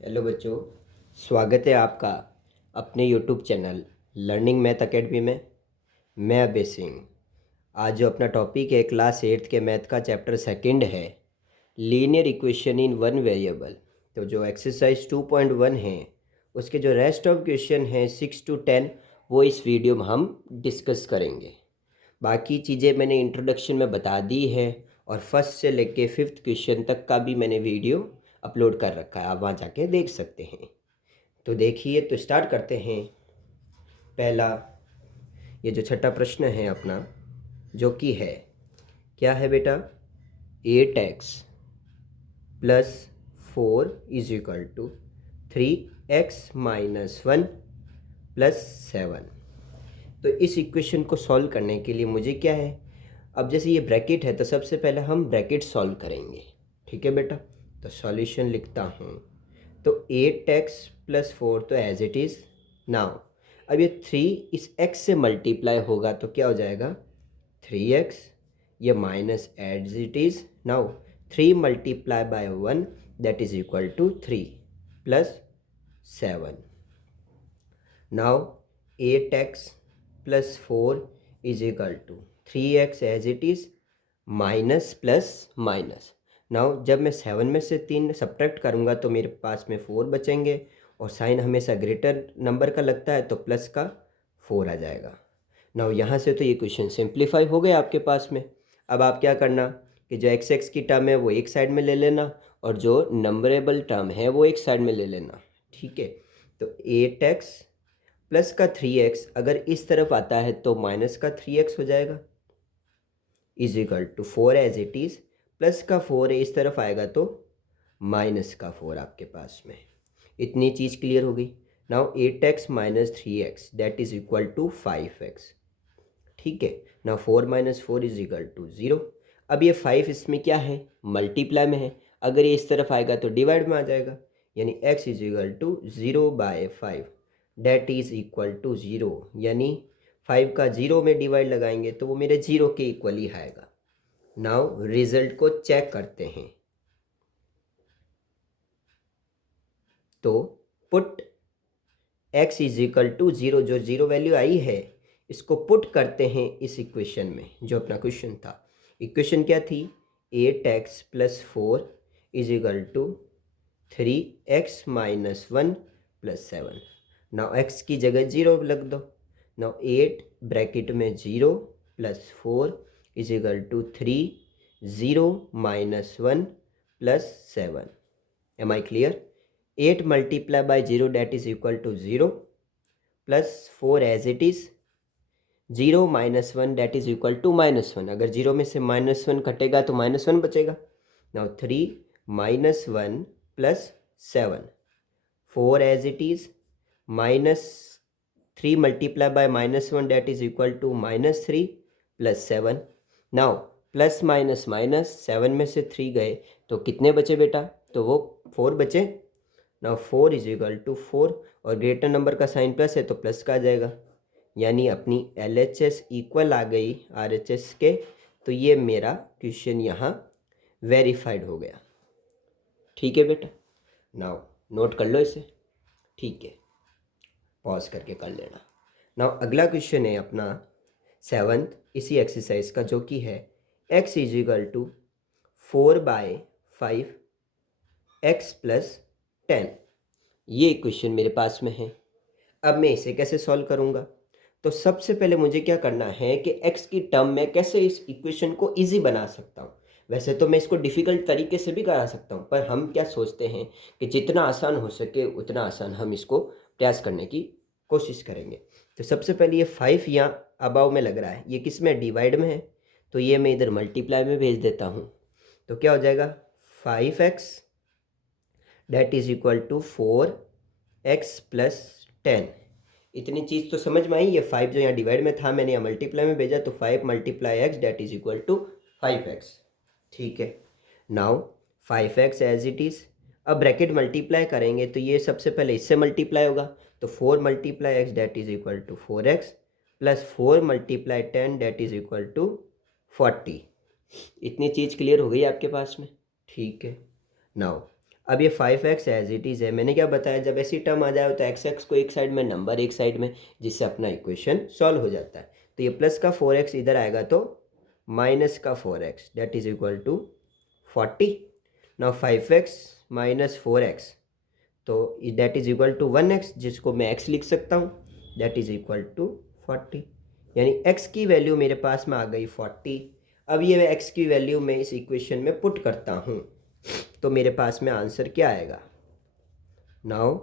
Hello बच्चों, स्वागत है आपका अपने YouTube channel learning math academy में। मैं अभय सिंह। आज जो अपना टॉपिक है क्लास 8th के मैथ का चैप्टर सेकंड है, linear equation in one variable. तो जो एक्सरसाइज 2.1 है उसके जो रेस्ट ऑफ क्वेश्चन हैं 6 to 10 वो इस वीडियो में हम डिस्कस करेंगे। बाकी चीज़ें मैंने इंट्रोडक्शन में बता दी है और फर्स्ट से लेके 5th क्वेश्चन तक का भी मैंने वीडियो अपलोड कर रखा है, आप वहाँ जाके देख सकते हैं। तो देखिए, तो स्टार्ट करते हैं। पहला ये जो छठा प्रश्न है अपना, जो कि है, क्या है बेटा, 8x plus 4 is equal to 3x minus 1 plus 7। तो इस इक्वेशन को सॉल्व करने के लिए मुझे क्या है, अब जैसे ये ब्रैकेट है तो सबसे पहले हम ब्रैकेट सॉल्व करेंगे। ठीक है बेटा, तो सॉल्यूशन लिखता हूँ। तो 8x प्लस 4 तो एज इट इज़। नाउ अब ये 3 इस x से मल्टीप्लाई होगा तो क्या हो जाएगा 3x, ये minus as it is. Now 3 multiply by 1 that is equal to 3 plus 7। Now 8x plus 4 is equal to 3x as it is minus plus minus. Now जब मैं 7 में से 3 सब्ट्रैक्ट करूँगा तो मेरे पास में 4 बचेंगे, और साइन हमेशा ग्रेटर नंबर का लगता है तो प्लस का 4 आ जाएगा। नाउ यहाँ से तो ये क्वेश्चन सिंप्लीफाई हो गया आपके पास में। अब आप क्या करना कि जो x की टर्म है वो एक साइड में ले लेना और जो नंबरेबल टर्म है वो एक साइड में ले लेना। ठीक है, तो 8x प्लस का 3x अगर इस तरफ आता है तो माइनस का 3x हो जाएगा, is equal to 4 as it is. Plus का 4 है, इस तरफ आएगा तो माइनस का 4 आपके पास में। इतनी चीज़ क्लियर हो गई। Now 8x minus 3x that is equal to 5x। ठीक है, now 4 minus 4 is equal to 0। अब ये 5 इसमें क्या है, मल्टीप्लाई में है, अगर ये इस तरफ आएगा तो डिवाइड में आ जाएगा, यानी x is equal to 0/5 that is equal to 0। यानी 5 का 0 में डिवाइड लगाएंगे तो वो मेरे 0 के इक्वल ही आएगा। नाउ रिजल्ट को चेक करते हैं। तो put x is equal to 0, जो 0 वैल्यू आई है इसको पुट करते हैं इस इक्वेशन में, जो अपना क्वेश्चन था। इक्वेशन क्या थी, 8x plus 4 is equal to 3x minus 1 plus 7। Now x की जगह 0 लग दो। नाउ 8 ब्रैकेट में 0 plus 4 is equal to 3, 0 minus 1 plus 7। Am I clear. 8 multiply by 0 that is equal to 0 plus 4 as it is. 0 minus 1 that is equal to minus 1, अगर 0 में से -1 कटेगा तो -1 बचेगा। Now 3 minus 1 plus 7, 4 as it is, minus 3 multiply by -1 that is equal to -3 plus 7। Now plus minus minus, 7 में से 3 गए तो कितने बचे बेटा, तो वो 4 बचे। नाउ 4 इज इक्वल टू 4, और ग्रेटर नंबर का साइन प्लस है तो प्लस का आ जाएगा, यानी अपनी LHS इक्वल आ गई RHS के। तो ये मेरा क्वेश्चन यहाँ वेरीफाइड हो गया। ठीक है बेटा, नाउ नोट कर लो इसे। ठीक है, पॉज करके कर लेना। नाउ अगला क्वेश्चन है अपना 7th इसी एक्सरसाइज का, जो कि है x is equal to 4/5 x plus 10। ये क्वेश्चन मेरे पास में है। अब मैं इसे कैसे सॉल्व करूँगा, तो सबसे पहले मुझे क्या करना है कि x की टर्म में कैसे इस इक्वेशन को इजी बना सकता हूँ। वैसे तो मैं इसको डिफ़िकल्ट तरीके से भी करा सकता हूँ, पर हम क्या सोचते हैं कि जितना आसान हो सके उतना आसान हम इसको प्रयास करने की कोशिश करेंगे। तो सबसे पहले ये 5 यहाँ अबाव में लग रहा है, ये किस में, डिवाइड में है, तो ये मैं इधर मल्टीप्लाई में भेज देता हूँ। तो क्या हो जाएगा 5x that is equal to 4x plus 10। इतनी चीज़ तो समझ में आई। ये 5 जो यहाँ डिवाइड में था मैंने यहाँ मल्टीप्लाई में भेजा, तो 5 multiply x that is equal to 5x। ठीक है, now 5x as it is. अब ब्रैकेट मल्टीप्लाई करेंगे तो ये सबसे पहले इससे मल्टीप्लाई होगा, तो 4 multiply x that is equal to 4x plus 4 multiply 10 that is equal to 40। इतनी चीज़ क्लियर हो गई आपके पास में। ठीक है, नाउ अब ये 5x एज इट इज़ है। मैंने क्या बताया, जब ऐसी टर्म आ जाए तो x को एक साइड में, नंबर एक साइड में, जिससे अपना इक्वेशन सॉल्व हो जाता है। तो ये प्लस का 4x इधर आएगा तो माइनस का 4x that is equal to 40। Now 5x minus 4x तो that is equal to 1x, जिसको मैं x लिख सकता हूँ, दैट इज इक्वल टू 40। यानी x की वैल्यू मेरे पास में आ गई 40। अब ये x की वैल्यू मैं इस इक्वेशन में पुट करता हूँ तो मेरे पास में आंसर क्या आएगा। नाउ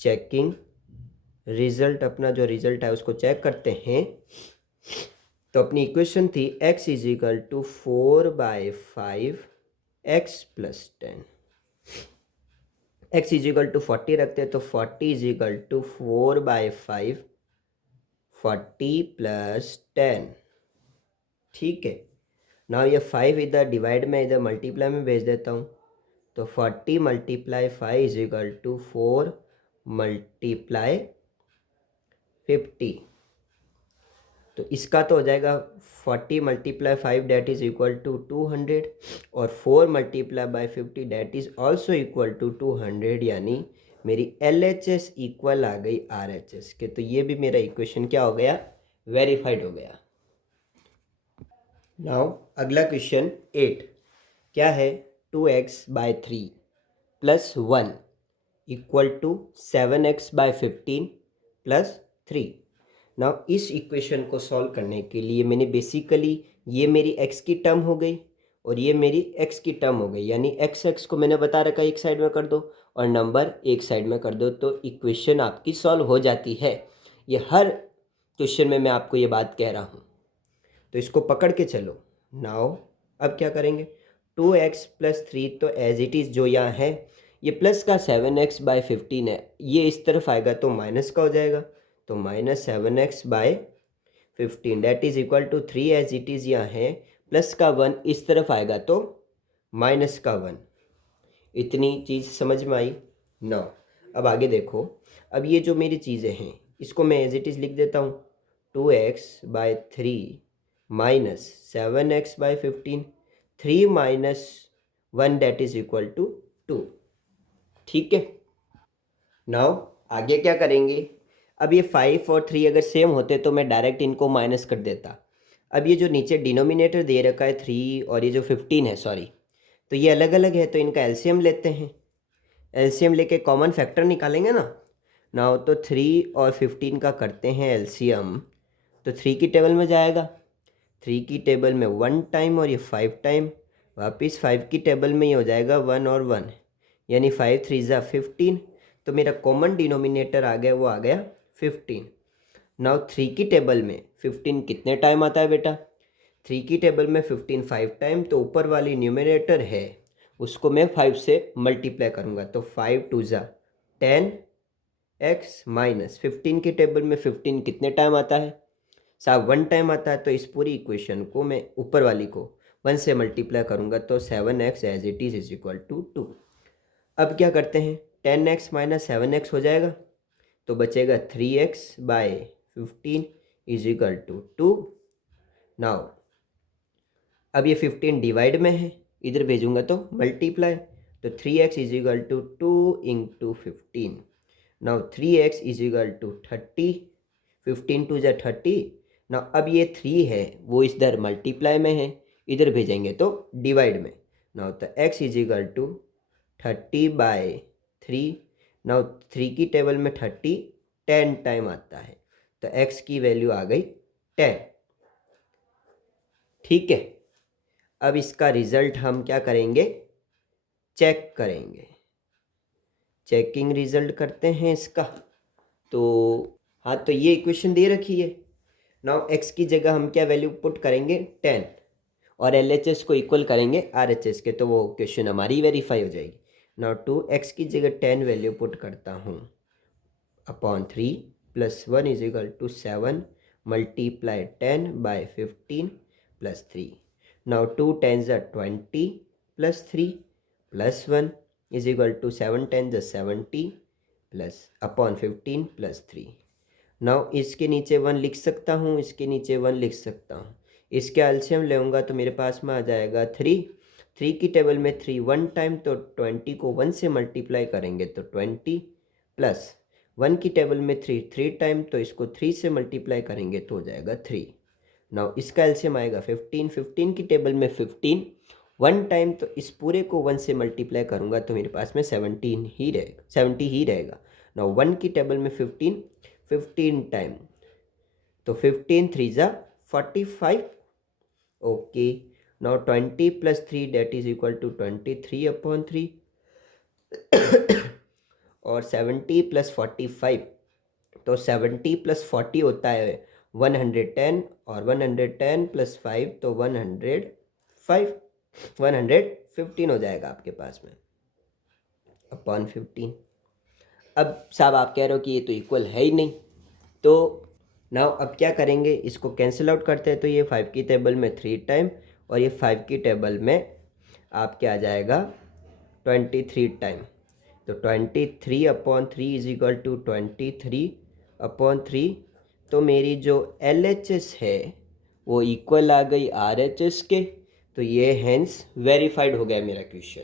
चेकिंग रिजल्ट, अपना जो रिजल्ट है उसको चेक करते हैं। तो अपनी इक्वेशन थी x is equal to 4/5 x plus 10। x is equal to 40 रखते हैं तो 40 इज इक्वल टू 4/5 40 प्लस 10। ठीक है। ना ये 5 इधर डिवाइड में, इधर मल्टीप्लाई में भेज देता हूँ। तो 40 multiply 5 is equal to 4 multiply 50। तो इसका तो हो जाएगा 40 multiply 5 that is equal to 200 और 4 multiply by 50 that is also equal to 200। यानी मेरी LHS इक्वल आ गई RHS के। तो ये भी मेरा इक्वेशन क्या हो गया, वेरीफाइड हो गया। नाउ अगला क्वेश्चन 8 क्या है, 2x/3 plus 1 equal to 7x/15 plus 3। Now इस इक्वेशन को सॉल्व करने के लिए मैंने बेसिकली, ये मेरी x की टर्म हो गई और ये मेरी x की टर्म हो गई, यानी x को मैंने बता रखा है एक साइड में कर दो और नंबर एक साइड में कर दो तो इक्वेशन आपकी सॉल्व हो जाती है। ये हर क्वेश्चन में मैं आपको ये बात कह रहा हूँ, तो इसको पकड़ के चलो। नाउ अब क्या करेंगे, 2x प्लस 3 तो एज इट इज़ जो यहाँ है, ये प्लस का 7x/15 है, ये इस तरफ आएगा तो माइनस का हो जाएगा। तो minus 7x/15 that is equal to 3 as it is यहाँ है, प्लस का 1 इस तरफ आएगा तो माइनस का 1। इतनी चीज़ समझ में आई ना। अब आगे देखो, अब ये जो मेरी चीज़ें हैं इसको मैं एज इट इज़ लिख देता हूँ। 2x/3 minus 7x/15, 3 minus 1 that is equal to 2। ठीक है। नाउ आगे क्या करेंगे, अब ये 5 और 3 अगर सेम होते तो मैं डायरेक्ट इनको माइनस कर देता। अब ये जो नीचे डिनोमिनेटर दे रखा है 3 और ये जो 15 है, सॉरी, तो ये अलग अलग है तो इनका एलसीएम लेते हैं। एलसीएम लेके कॉमन फैक्टर निकालेंगे ना। नाउ तो 3 और 15 का करते हैं एलसीएम, तो 3 की टेबल में जाएगा, 3 की टेबल में 1 टाइम और ये 5 टाइम, वापस 5 की टेबल में ये हो जाएगा 1 और 1, यानी 5 3 ज़ा 15। तो मेरा कॉमन डिनोमिनेटर आ गया, वो आ गया 15। नाउ 3 की टेबल में 15 कितने टाइम आता है बेटा, 3 की टेबल में 15 5 टाइम, तो ऊपर वाली न्यूमिनेटर है उसको मैं 5 से मल्टीप्लाई करूँगा तो 5 2 ज़ा 10x माइनस 15 की टेबल में 15 कितने टाइम आता है साहब, 1 टाइम आता है। तो इस पूरी इक्वेशन को मैं ऊपर वाली को 1 से मल्टीप्लाई करूँगा तो 7x as it is equal to 2। अब क्या करते हैं, 10x माइनस 7x हो जाएगा तो बचेगा 3x/15 is equal to 2। Now अब ये 15 डिवाइड में है, इधर भेजूंगा तो मल्टीप्लाई, तो 3x is equal to 2 into 15। Now 3x is equal to 30, 15 2 ज़ा 30। नाउ अब ये 3 है वो इधर मल्टीप्लाई में है, इधर भेजेंगे तो डिवाइड में। नाउ तो x is equal to 30/3। Now 3 की टेबल में 30 10 टाइम आता है तो x की वैल्यू आ गई 10। ठीक है। अब इसका रिजल्ट हम क्या करेंगे, चेक करेंगे। चेकिंग रिजल्ट करते हैं इसका। तो हाँ, तो ये इक्वेशन दे रखी है। नाउ x की जगह हम क्या वैल्यू पुट करेंगे 10 और LHS को इक्वल करेंगे RHS के, तो वो क्वेश्चन हमारी वेरीफाई हो जाएगी। नाउ 2x की जगह 10 वैल्यू पुट करता हूँ upon 3 plus 1 is equal to 7 multiply 10/15 plus 3। Now 2 10 ज़ा 20 plus 3 plus 1 is equal to 7 10 ज़ा 70 प्लस अपॉन 15 प्लस 3। नाउ इसके नीचे 1 लिख सकता हूँ, इसके नीचे 1 लिख सकता हूँ, इसके एलसीएम लेऊंगा तो मेरे पास में आ जाएगा 3। 3 की टेबल में 3 1 टाइम, तो 20 को 1 से मल्टीप्लाई करेंगे तो 20, प्लस 1 की टेबल में 3 3 टाइम, तो इसको 3 से मल्टीप्लाई करेंगे तो हो जाएगा 3। नाउ इसका एलसीएम आएगा 15, 15 की टेबल में 15 1 टाइम, तो इस पूरे को 1 से मल्टीप्लाई करूँगा तो मेरे पास में 17 ही रहेगा, 70 ही रहेगा। नाउ 1 की टेबल में 15 15 टाइम, तो 15 3 ज़ा 45। Okay, now 20 plus 3 that is equal to 23/3 और 70 प्लस 45, तो 70 प्लस 40 होता है 110, और 110 प्लस 5 तो 105, 115 हो जाएगा आपके पास में अपॉन 15। अब साहब आप कह रहे हो कि ये तो इक्वल है ही नहीं, तो नाउ अब क्या करेंगे, इसको कैंसिल आउट करते हैं। तो ये 5 की टेबल में 3 टाइम और ये 5 की टेबल में आपके आ जाएगा 23 टाइम, तो 23/3 इज इक्वल टू 23/3। तो मेरी जो LHS है वो इक्वल आ गई RHS के, तो ये हेंस वेरीफाइड हो गया मेरा क्वेश्चन।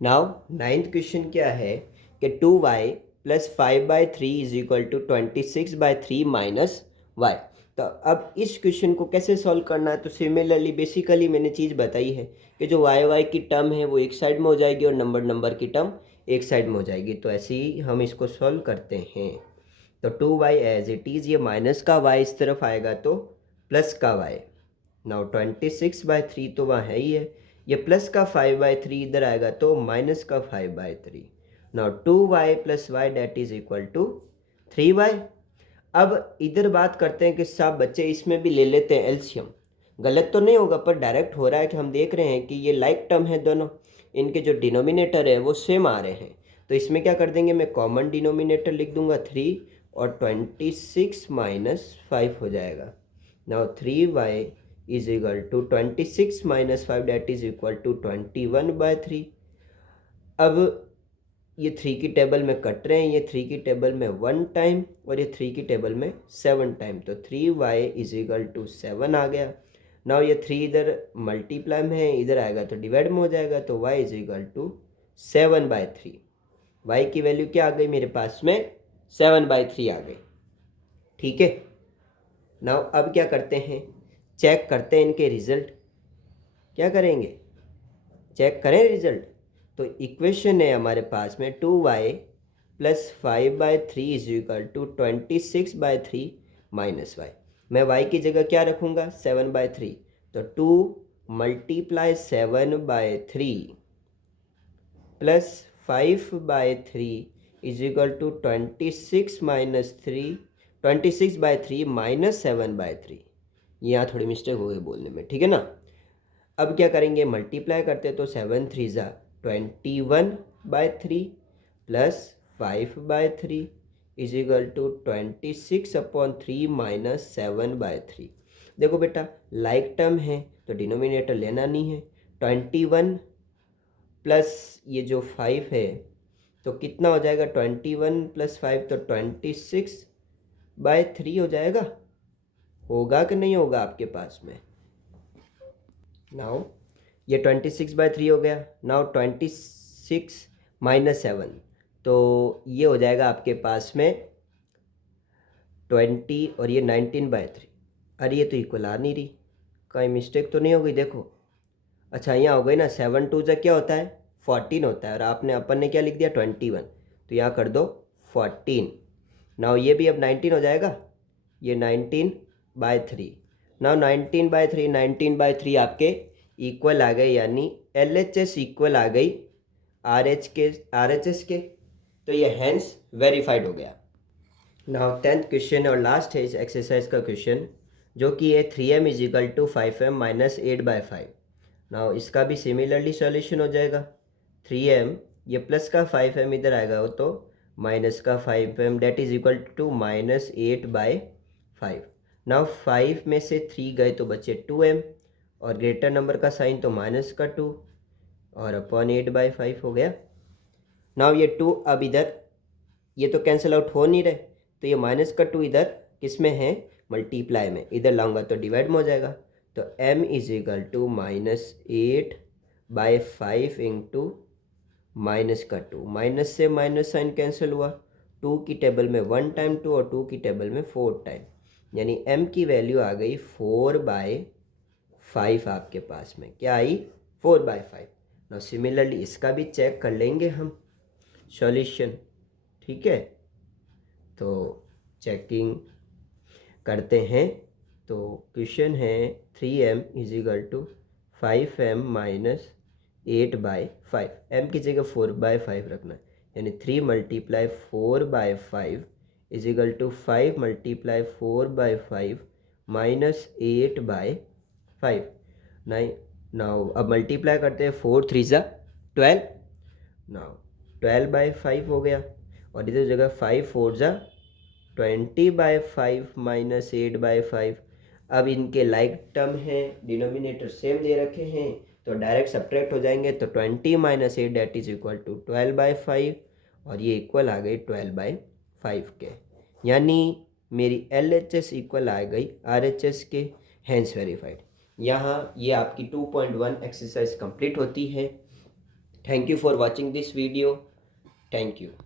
नाउ 9th क्वेश्चन क्या है कि 2y plus 5/3 is equal to 26/3 minus y. तो अब इस क्वेश्चन को कैसे सॉल्व करना है, तो सिमिलरली बेसिकली मैंने चीज़ बताई है कि जो y की टर्म है वो एक साइड में हो जाएगी और नंबर की टर्म एक साइड में हो जाएगी। तो ऐसे ही हम इसको सॉल्व करते हैं। तो 2y एज इट इज़, ये माइनस का y इस तरफ आएगा तो प्लस का y। नाउ 26/3 तो वहाँ है ही है, ये प्लस का 5/3 इधर आएगा तो माइनस का 5/3। Now 2y plus y that is equal to 3y। अब इधर बात करते हैं कि साहब बच्चे इसमें भी ले लेते हैं एलसीएम, गलत तो नहीं होगा पर डायरेक्ट हो रहा है कि हम देख रहे हैं कि ये लाइक टर्म है, दोनों इनके जो डिनोमिनेटर है वो सेम आ रहे हैं। तो इसमें क्या कर देंगे, मैं कॉमन डिनोमिनेटर लिख दूंगा 3 और 26 माइनस 5 हो जाएगा। Now 3y is equal to 26 minus 5 that is equal to 21/3। अब ये 3 की टेबल में कट रहे हैं, ये 3 की टेबल में 1 टाइम और ये 3 की टेबल में 7 टाइम, तो 3y इज इक्वल टू 7 आ गया। नाउ ये 3 इधर मल्टीप्लाई में है, इधर आएगा तो डिवाइड में हो जाएगा, तो y is equal to 7/3। y की वैल्यू क्या आ गई मेरे पास में, 7/3 आ गई। ठीक है, नाउ अब क्या करते हैं, चेक करते हैं इनके रिजल्ट। क्या करेंगे, चेक करें रिजल्ट। तो इक्वेशन है हमारे पास में 2y plus 5/3 is equal to 26/3 minus y. मैं y की जगह क्या रखूँगा, 7/3, तो 2 multiply 7/3 plus 5/3 is equal to 26/3 minus 7/3। यहाँ थोड़ी मिस्टेक हो गई बोलने में, ठीक है ना। अब क्या करेंगे, मल्टीप्लाई करते हैं तो 7 3 ज़ा 21/3 plus 5/3 is equal to 26/3 minus 7/3। देखो बेटा लाइक टर्म है तो डिनोमिनेटर लेना नहीं है। 21 प्लस ये जो 5 है तो कितना हो जाएगा, 21 प्लस 5 तो 26/3 हो जाएगा। होगा कि नहीं होगा आपके पास में। नाउ ये 26/3 हो गया। नाउ 26 माइनस 7, तो ये हो जाएगा आपके पास में 20 और ये 19/3। अरे ये तो इक्वल आ नहीं रही, कहीं मिस्टेक तो नहीं हो गई, देखो। अच्छा यहाँ हो गई ना, 7 2 जा क्या होता है 14 होता है, और आपने अपन ने क्या लिख दिया 21, तो यहाँ कर दो 14। नाउ ये भी अब 19 हो जाएगा, ये 19/3। नाउ 19/3 आपके इक्वल आ गए, यानी LHS इक्वल आ गई RHS के, तो ये हैंस वेरीफाइड हो गया। नाउ 10th क्वेश्चन और लास्ट है इस एक्सरसाइज का क्वेश्चन, जो कि है 3m is equal to 5m minus 8/5। Now इसका भी सिमिलरली सॉल्यूशन हो जाएगा। 3m ये प्लस का 5m इधर आएगा तो माइनस का 5m that is equal to minus 8/5। Now 5 में से 3 गए तो बचे 2m और ग्रेटर नंबर का साइन तो माइनस का 2 और अपॉन 8/5 हो गया। नाउ ये 2 अब इधर ये तो कैंसिल आउट हो नहीं रहे, तो ये माइनस का 2 इधर किस में है, मल्टीप्लाई में, इधर लाऊंगा तो डिवाइड में हो जाएगा। तो m is equal to -8/5 into minus का 2, माइनस से माइनस साइन कैंसिल हुआ, 2 की टेबल में 1 टाइम 2 और 2 की टेबल में 4 टाइम, यानी m की वैल्यू आ गई 4/5 आपके पास में, क्या आई 4/5। नाउ सिमिलरली इसका भी चेक कर लेंगे हम सॉल्यूशन, ठीक है। तो चेकिंग करते हैं। तो क्वेश्चन है 3m is equal to 5m minus 8/5, m की जगह 4/5 रखना है, यानी 3 multiply 4/5 is equal to 5 multiply 4/5 minus 8/5। Nine, now अब मल्टीप्लाई करते हैं, 4 3 ज़ा 12, नाउ 12/5 हो गया, और इधर जगह 5 4 ज़ा 20/5 माइनस 8/5। अब इनके लाइक टर्म है, डिनोमिनेटर सेम दे रखे हैं, तो डायरेक्ट सब्ट्रैक्ट हो जाएंगे, तो 20 minus 8 that is equal to 12/5, और ये इक्वल आ गई 12/5 के, यानी मेरी LHS इक्वल आ गई RHS के, हैंस वेरीफाइड। यहाँ ये आपकी 2.1 एक्सरसाइज कंप्लीट होती है। Thank you for watching this video, thank you.